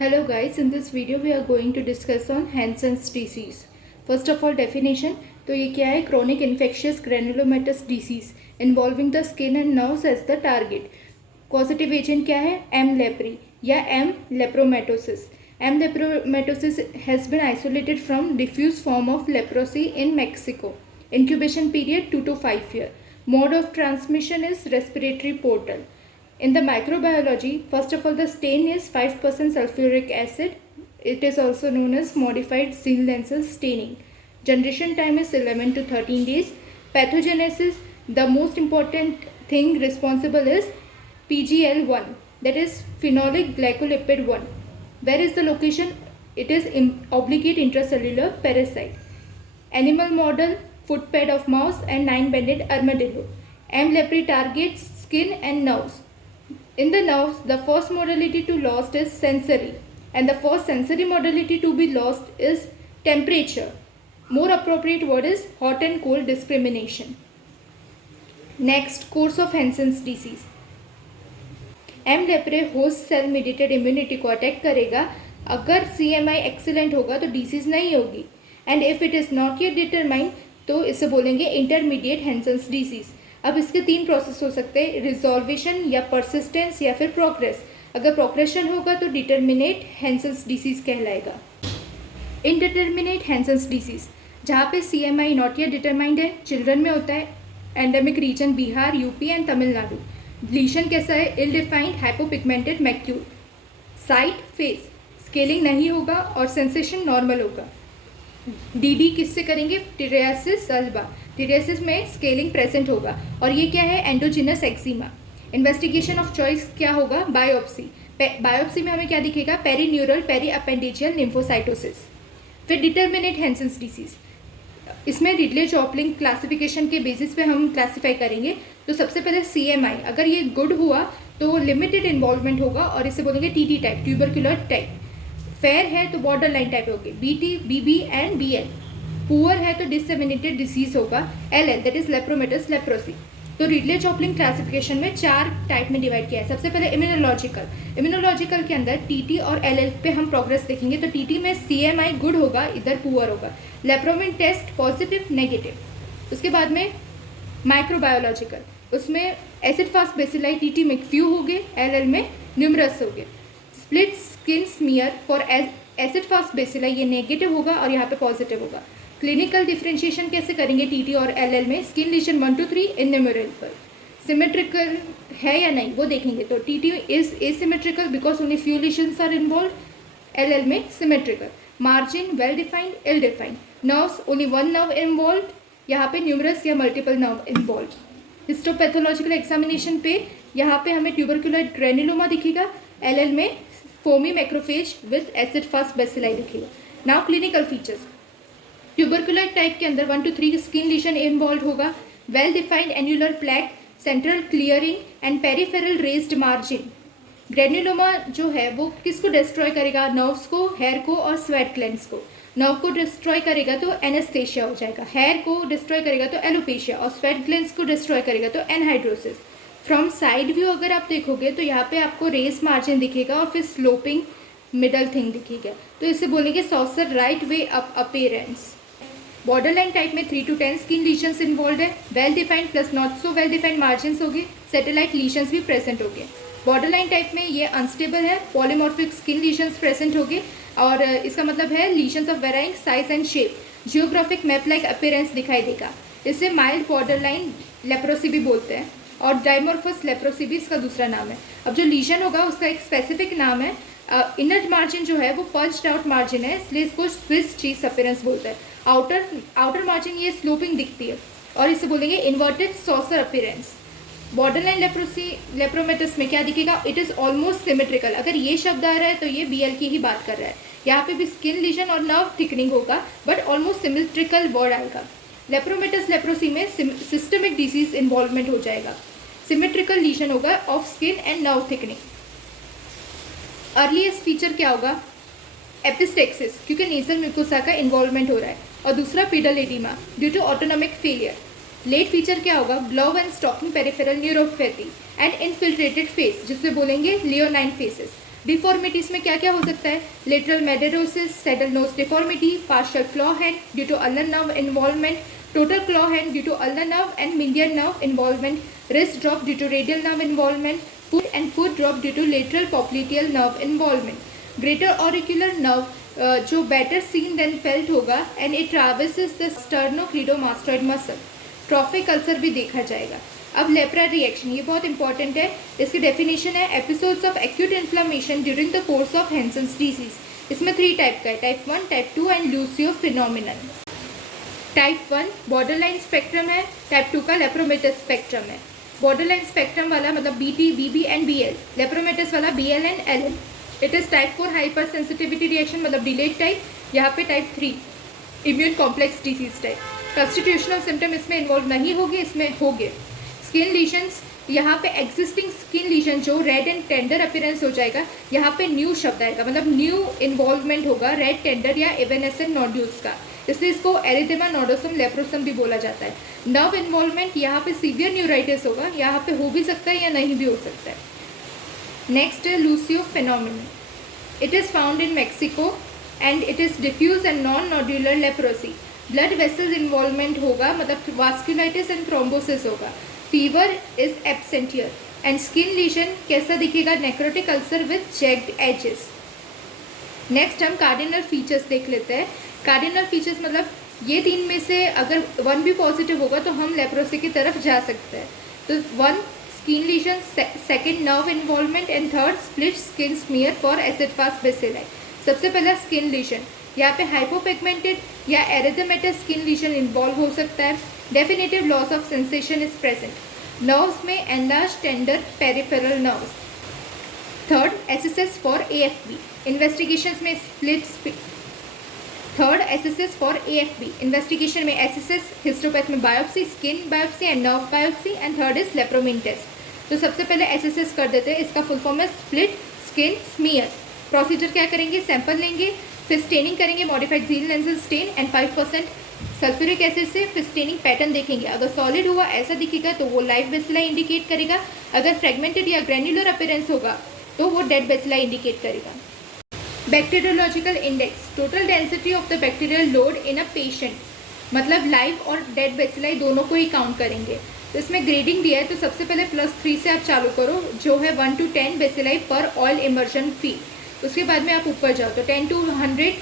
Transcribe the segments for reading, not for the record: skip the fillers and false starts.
Hello guys, in this video we are going to discuss on Hansen's disease. First of all definition, तो ये क्या है? Chronic infectious granulomatous disease involving the skin and nerves as the target. Causative agent क्या है? M. lepri या M. lepromatosis. M. lepromatosis has been isolated from diffuse form of leprosy in Mexico. Incubation period 2 to 5 years. Mode of transmission is respiratory portal. In the microbiology, first of all, the stain is 5% sulfuric acid. It is also known as modified Ziehlensen staining. Generation time is 11 to 13 days. Pathogenesis, the most important thing responsible is PGL1, that is phenolic glycolipid 1. Where is the location? It is obligate intracellular parasite. Animal model, footpad of mouse and 9-banded armadillo. M. lepri targets skin and nerves. In the nerves, the first modality to lost is sensory, and the first sensory modality to be lost is temperature. More appropriate word is hot and cold discrimination. Next, course of Hansen's disease. M. lepre host cell mediated immunity को attack करेगा. अगर CMI excellent होगा तो disease नहीं होगी, and if it is not yet determined तो इसे बोलेंगे इंटरमीडिएट हैंसेंस डिजीज. अब इसके 3 प्रोसेस हो सकते हैं, रिजॉल्वेशन या परसिस्टेंस या फिर प्रोग्रेस. अगर प्रोग्रेशन होगा तो डिटर्मिनेट हैंसेंस डिसीज कहलाएगा. इनडिटर्मिनेट हैंसेंस डिसीज जहाँ पे CMI नॉट येट डिटरमाइंड है, चिल्ड्रन में होता है. Endemic region Bihar, UP and Tamil Nadu. Lesion कैसा है? Ill defined hypopigmented macule. Site face scaling नहीं होगा और सेंसेशन नॉर्मल होगा. DD किससे करेंगे? टिरियासिस अल्बा. टिरियासिस में स्केलिंग प्रेजेंट होगा. और ये क्या है? Endogenous eczema. Investigation of choice क्या होगा? बायोप्सी. बायोप्सी में हमें क्या दिखेगा? Perineural peri appendageal lymphocytosis. फिर डिटर्मिनेट हैंसेंस डिसीज, इसमें रिडले चॉपलिंग क्लासिफिकेशन के बेसिस पे हम क्लासीफाई करेंगे. तो सबसे पहले CMI, अगर ये गुड हुआ तो लिमिटेड इन्वॉल्वमेंट होगा और इसे बोलेंगे TT टाइप, ट्यूबरक्युलर टाइप. फेयर है तो बॉर्डर लाइन टाइप होगी, BT, BB and BL. Poor है तो डिससेमिनेटेड डिसीज होगा, LL दैट इज लेप्रोमेटस लेप्रोसी. तो रिडले चॉपलिंग क्लासिफिकेशन में 4 टाइप में डिवाइड किया है. सबसे पहले इम्यूनोलॉजिकल. इम्यूनोलॉजिकल के अंदर TT और LL पे हम प्रोग्रेस देखेंगे. तो TT में CMI गुड होगा, इधर पुअर होगा. Lepromin test positive negative. उसके बाद में माइक्रोबायोलॉजिकल, उसमें एसिड फास्ट बेसिलाई TT में फ्यू हो गए, LL में न्यूमरस हो गए. Split skin smear for acid fast bacilli, ये नेगेटिव होगा और यहाँ पे पॉजिटिव होगा. क्लिनिकल डिफ्रेंशिएशन कैसे करेंगे TT और LL में? Skin lesion 1 to 3 innumerable. Symmetrical है या नहीं वो देखेंगे. तो TT is asymmetrical because only few lesions are involve. LL में symmetrical. Margin well defined, ill defined. Nerves only 1 nerve involve, यहाँ पे न्यूमरस या multiple nerve involve. Histopathological examination पे यहाँ पे हमें ट्यूबरकुलर ग्रेनुलोमा दिखेगा, LL में foamy macrophage with acid fast bacilli दिखेगा. Now clinical features. Tubercular type के अंदर 1 to 3 स्किन लीजन इन्वॉल्व होगा, well defined annular plaque, central clearing and peripheral raised margin. Granuloma जो है वो किसको डिस्ट्रॉय करेगा? नर्व्स को, हेयर को और स्वेट ग्लैंड्स को. नर्व को डिस्ट्रॉय करेगा तो एनेस्थेशिया हो जाएगा, हेयर को डिस्ट्रॉय करेगा तो एलोपेशिया और स्वेट ग्लैंड्स को डिस्ट्रॉय करेगा तो एनहाइड्रोसिस. फ्रॉम साइड व्यू अगर आप देखोगे तो यहाँ पे आपको रेस मार्जिन दिखेगा और फिर स्लोपिंग मिडल थिंग दिखेगा. तो इसे बोलेंगे saucer right way up appearance. Border line type में 3 to 10 स्किन लीजन्स इन्वॉल्व है, well defined plus not so well defined margins होंगे, सैटेलाइट लीजन्स भी प्रेजेंट होंगे. बॉर्डर लाइन टाइप में ये अनस्टेबल है, पॉलीमॉर्फिक स्किन लीजन्स प्रेजेंट होंगे और इसका मतलब है lesions of varying size and shape. Geographic map like appearance दिखाई देगा. इसे माइल्ड बॉर्डर लाइन लेप्रोसी भी बोलते हैं और डाइमोर्फस लेप्रोसी भी इसका दूसरा नाम है. अब जो लीजन होगा उसका एक स्पेसिफिक नाम है. इनर मार्जिन जो है वो पल्ज्ड आउट मार्जिन है, इसलिए इसको स्विस चीज अपीयरेंस बोलते हैं. आउटर मार्जिन ये स्लोपिंग दिखती है और इसे बोलेंगे inverted saucer appearance. Border line लेप्रोमेटस में क्या दिखेगा? It is almost symmetrical. अगर ये शब्द आ रहा है तो ये BL की ही बात कर रहा है. यहाँ पे भी स्किन लीजन और नर्व थिकनिंग होगा बट ऑलमोस्ट सिमेट्रिकल वर्ड आएगा. लेप्रोमेटस लेप्रोसी में सिस्टमिक डिजीज इन्वॉल्वमेंट हो जाएगा. सिमेट्रिकल लीजन होगा of skin and nerve thickening. Earliest feature क्या होगा? एपिस्टेक्सिस, क्योंकि नेजल म्यूकोसा का इन्वॉल्वमेंट हो रहा है. और दूसरा pedal oedema due to autonomic failure. Late feature क्या होगा? Glove and stocking peripheral neuropathy and infiltrated face, जिससे बोलेंगे लियोनाइन फेसेस. डिफॉर्मिटीज में क्या क्या हो सकता है? Lateral madarosis, saddle nose deformity, partial claw hand due to ulnar nerve involvement, total claw hand due to ulnar nerve and median nerve involvement, wrist drop due to radial nerve involvement, foot drop due to lateral popliteal nerve involvement. Greater auricular nerve जो better seen than felt होगा and it traverses the sternocleidomastoid muscle. Trophic ulcer भी देखा जाएगा. अब lepra reaction, ये बहुत important है. इसकी डेफिनेशन है episodes of acute inflammation during the course of Hansen's disease. इसमें 3 टाइप का है, type 1, type 2 and Lucio phenomenon. Type 1 borderline spectrum है, टाइप 2 का लेप्रोमेटस स्पेक्ट्रम है. बॉर्डरलाइन स्पेक्ट्रम वाला मतलब BT, BB and BL, lepromatous वाला BL and LL. It is type 4 hyper sensitivity reaction मतलब डिलेड टाइप. यहाँ पे type 3 immune complex disease type. Constitutional symptom इसमें इन्वॉल्व नहीं होंगे, इसमें होंगे. स्किन लीशंस, यहाँ पे एग्जिस्टिंग स्किन लीशन जो रेड एंड टेंडर अपीयरेंस हो जाएगा, यहाँ पे न्यू शब्द आएगा मतलब न्यू इन्वॉल्वमेंट होगा रेड टेंडर या एवेनेसेंट नोड्यूल्स का, इसलिए इसको एरिथेमा नोडोसम लेप्रोसम भी बोला जाता है. नर्व इन्वॉल्वमेंट, यहाँ पे सीवियर न्यूराइटिस होगा, यहाँ पे हो भी सकता है या नहीं भी हो सकता है. नेक्स्ट है Lucio phenomenon. It is found in Mexico and it is diffuse and non nodular leprosy. Blood vessels involvement होगा मतलब वास्कुलाइटिस एंड थ्रोम्बोसिस होगा. Fever is absent here and skin lesion कैसा दिखेगा? Necrotic ulcer with checked edges. Next हम cardinal features देख लेते हैं. Cardinal features मतलब ये 3 में से अगर 1 भी पॉजिटिव होगा तो हम लेप्रोसी की तरफ जा सकते हैं. तो 1 skin लीशन, second nerve involvement and third split skin smear for acid fast bacilli. सबसे पहला स्किन लीशन, यहाँ पे हाइपोपिगमेंटेड या एरिथेमेटस स्किन लीशन इन्वॉल्व हो सकता है. Definitive loss of sensation is present. Nerves में enlarge tender peripheral nerves. Third SSS for AFB. Investigations में split. Third SSS for AFB. Investigation में एसएसएस, हिस्टोपैथ में biopsy, skin biopsy and nerve biopsy and third is lepromin test. तो सबसे पहले SSS कर देते हैं. इसका फुल फॉर्म है स्प्लिट स्किन स्मीयर. प्रोसीजर क्या करेंगे? सैंपल लेंगे, फिर स्टेनिंग करेंगे मॉडिफाइड ज़ीन लेंसेज स्टेन एंड 5% सल्फ्यूरिक एसिड से. फिर स्टेनिंग पैटर्न देखेंगे, अगर सॉलिड हुआ ऐसा दिखेगा तो वो लाइव बेसिलाई इंडिकेट करेगा. अगर फ्रेगमेंटेड या ग्रेन्युलर अपीयरेंस होगा तो वो डेड बेसिलाई इंडिकेट करेगा. Bacteriological index, total density of the bacterial load in a patient, मतलब लाइव और डेड बेसिलाई दोनों को ही काउंट करेंगे. तो इसमें ग्रेडिंग दिया है, तो सबसे पहले +3 से आप चालू करो जो है 1 to 10 बेसिलाई पर ऑयल इमर्शन फी. उसके बाद में आप ऊपर जाओ तो 10 to 100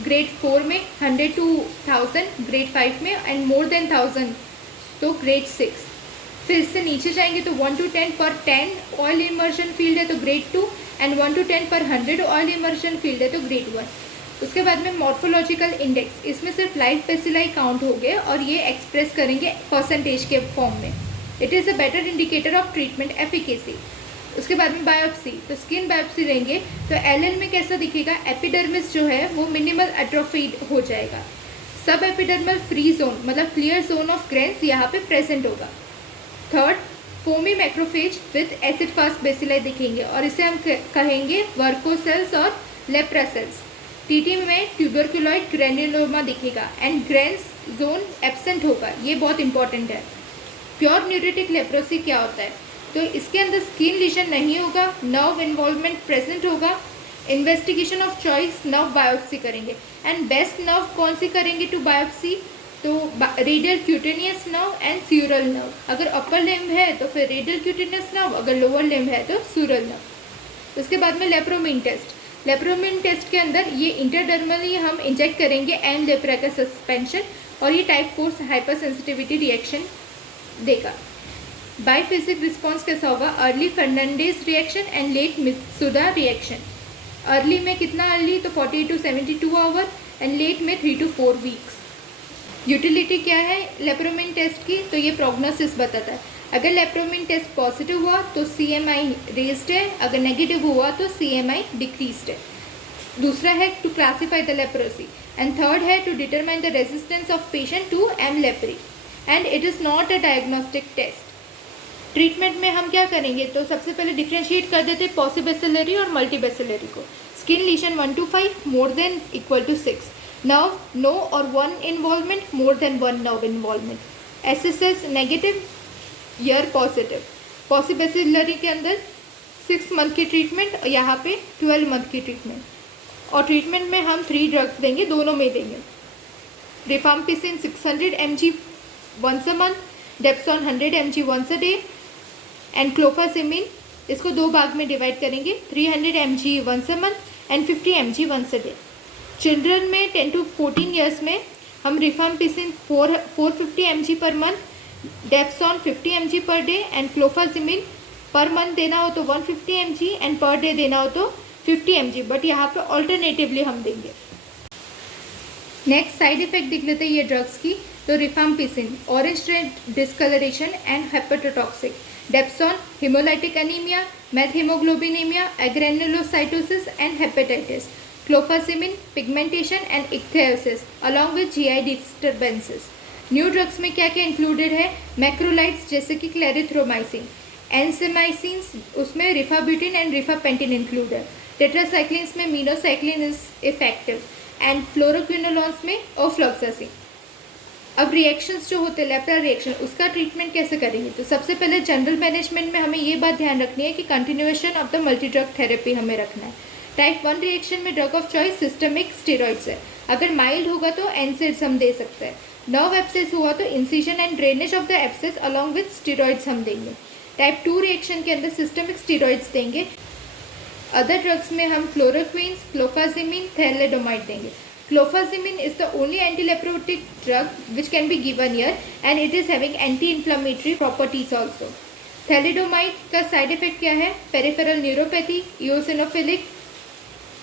ग्रेड 4 में, 100 to 1000 ग्रेड 5 में एंड मोर देन 1000 तो ग्रेड 6. फिर इससे नीचे जाएंगे तो 1 to 10 पर 10 ऑयल इमर्शन फील्ड है तो ग्रेड 2 एंड 1 to 10 पर 100 ऑयल इमर्शन फील्ड है तो ग्रेड 1. उसके बाद में मॉर्फोलॉजिकल इंडेक्स, इसमें सिर्फ लाइव बेसिलाई काउंट हो गए और ये एक्सप्रेस करेंगे परसेंटेज के फॉर्म में. It is a better indicator of treatment efficacy. उसके बाद में बायोप्सी, तो स्किन बायोप्सी लेंगे तो LL में कैसा दिखेगा? एपिडर्मिस जो है वो मिनिमल एट्रोफीड हो जाएगा. सब एपिडर्मल फ्री जोन मतलब क्लियर जोन ऑफ ग्रेन्स यहाँ पे प्रेजेंट होगा. Third foamy macrophage with acid fast bacilli दिखेंगे और इसे हम कहेंगे वर्कोसेल्स और लेप्रा सेल्स. TT में ट्यूबरकुलॉइड ग्रेन्युलोमा दिखेगा एंड ग्रेन्स जोन एब्सेंट होगा. ये बहुत इंपॉर्टेंट है. प्योर न्यूरेटिक लेप्रोसी क्या होता है? तो इसके अंदर स्किन लीशन नहीं होगा, नर्व इन्वॉल्वमेंट प्रेजेंट होगा. Investigation of choice nerve biopsy करेंगे एंड बेस्ट नर्व कौन सी करेंगे टू बायोप्सी? तो radial cutaneous nerve and sural nerve. अगर अपर लिम्ब है तो फिर रेडियल क्यूटेनियस नर्व, अगर लोअर लिम्ब है तो स्यूरल नर्व. उसके बाद में लेप्रोमिन टेस्ट. लेप्रोमिन टेस्ट के अंदर ये इंटरडर्मली हम इंजेक्ट करेंगे एंड लेप्रा का सस्पेंशन और ये टाइप 4 हाइपर सेंसिटिविटी रिएक्शन देगा. बाइफिजिक रिस्पॉन्स कैसा होगा? Early Fernandez reaction and late Mitsuda reaction. Early में कितना अर्ली? तो 48 to 72 आवर एंड लेट में 3 to 4 वीक्स. यूटिलिटी क्या है लेप्रोमिन टेस्ट की? तो ये प्रोग्नोसिस बताता है. अगर लेप्रोमिन टेस्ट पॉजिटिव हुआ तो CMI रेज्ड है, अगर नेगेटिव हुआ तो CMI डिक्रीज्ड है. दूसरा है to classify the leprosy and third है to determine the resistance of patient to M. leprae and it is not a diagnostic test. Treatment में हम क्या करेंगे? तो सबसे पहले डिफ्रेंशिएट कर देते पॉसिबेसिलरी और मल्टीबेसिलरी को. Skin lesion 1 to 5 more than equal to 6. Nerve no और 1 involvement more than 1 nerve involvement. SSS negative, ear positive. Paucibacillary के अंदर 6 मंथ की ट्रीटमेंट, यहाँ पे 12 मंथ की ट्रीटमेंट। और ट्रीटमेंट में हम 3 ड्रग्स देंगे, दोनों में देंगे। Rifampicin 600 mg once a month, dapsone 100 mg once a day, and clofazimine, इसको 2 भाग में डिवाइड करेंगे, 300 mg once a month and 50 mg once a day. Children में 10 to 14 ईयर्स में हम rifampicin 450 mg per month, dapsone 50 mg per day, and clofazimine per month देना हो तो 150 mg एंड पर डे देना हो तो 50 mg, बट यहाँ पे ऑल्टरनेटिवली हम देंगे। नेक्स्ट साइड इफेक्ट देख लेते हैं ये ड्रग्स की। तो rifampicin orange red discolouration and hepatotoxic, dapsone haemolytic anaemia, methaemoglobinaemia, agranulocytosis and hepatitis, clofazimine pigmentation and ichthyosis along with GI disturbances. New drugs में क्या क्या इंक्लूडेड है? मैक्रोलाइट्स जैसे कि क्लेरिथ्रोमाइसिन, एंसेमाइसिन्स उसमें रिफाब्यूटिन एंड रिफापेंटिन इंक्लूड है, टेट्रासाइक्लिन्स में minocycline is effective, and fluoroquinolones में ओफ्लॉक्सासिन। अब रिएक्शंस जो होते हैं, लेप्रा रिएक्शन, उसका ट्रीटमेंट कैसे करेंगे? तो सबसे पहले जनरल मैनेजमेंट में हमें ये बात ध्यान रखनी है कि continuation of the multi drug therapy हमें रखना है। टाइप 1 रिएक्शन में drug of choice systemic steroids है। अगर माइल्ड होगा तो एनसेड्स हम दे सकते हैं। नर्व एब्सेस हुआ तो incision and drainage of the abscess along with steroids हम देंगे। टाइप 2 रिएक्शन के अंदर सिस्टमिक स्टेरॉइड्स देंगे। अदर ड्रग्स में हम क्लोरोक्विन्स, क्लोफाजिमिन, थैलेडोमाइड देंगे। Clofazimine is the only antileprotic drug which can be given here and it is having anti inflammatory properties also. Thalidomide का side effect क्या है? Peripheral neuropathy, eosinophilic,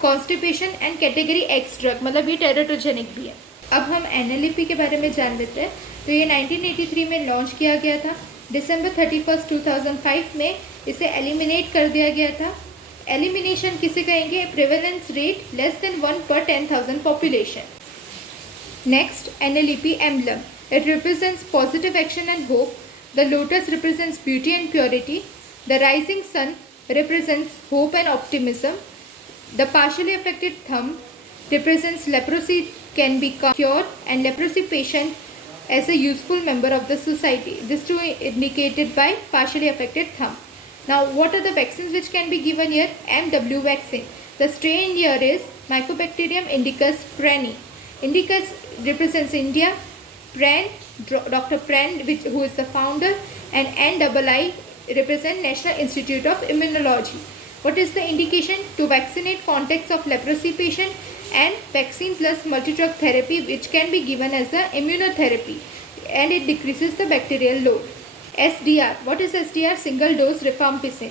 constipation and category X drug, मतलब ये teratogenic भी है। अब हम NLEP के बारे में जान लेते हैं। तो ये 1983 में लॉन्च किया गया था। December 31, 2005 में इसे एलिमिनेट कर दिया गया था। एलिमिनेशन किसे कहेंगे? Prevalence rate less than 1 per 10,000 population. Next NLEP emblem. It represents positive action and hope. The lotus represents beauty and purity. The rising sun represents hope and optimism. The partially affected thumb represents leprosy can be cured and leprosy patient as a useful member of the society. This too indicated by partially affected thumb. Now what are the vaccines which can be given here? MW vaccine. The strain here is Mycobacterium indicus preni. Indicus represents India, Pran, Dr. Pran, who is the founder, and NII represent National Institute of Immunology. What is the indication? To vaccinate contacts of leprosy patient, and vaccine plus multi-drug therapy which can be given as a immunotherapy, and it decreases the bacterial load. SDR. What is SDR? Single dose rifampicin.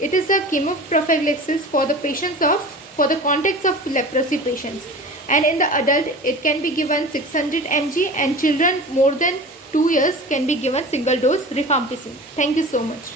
It is a chemoprophylaxis for the contacts of leprosy patients, and in the adult it can be given 600 mg, and children more than 2 years can be given single dose rifampicin. Thank you so much.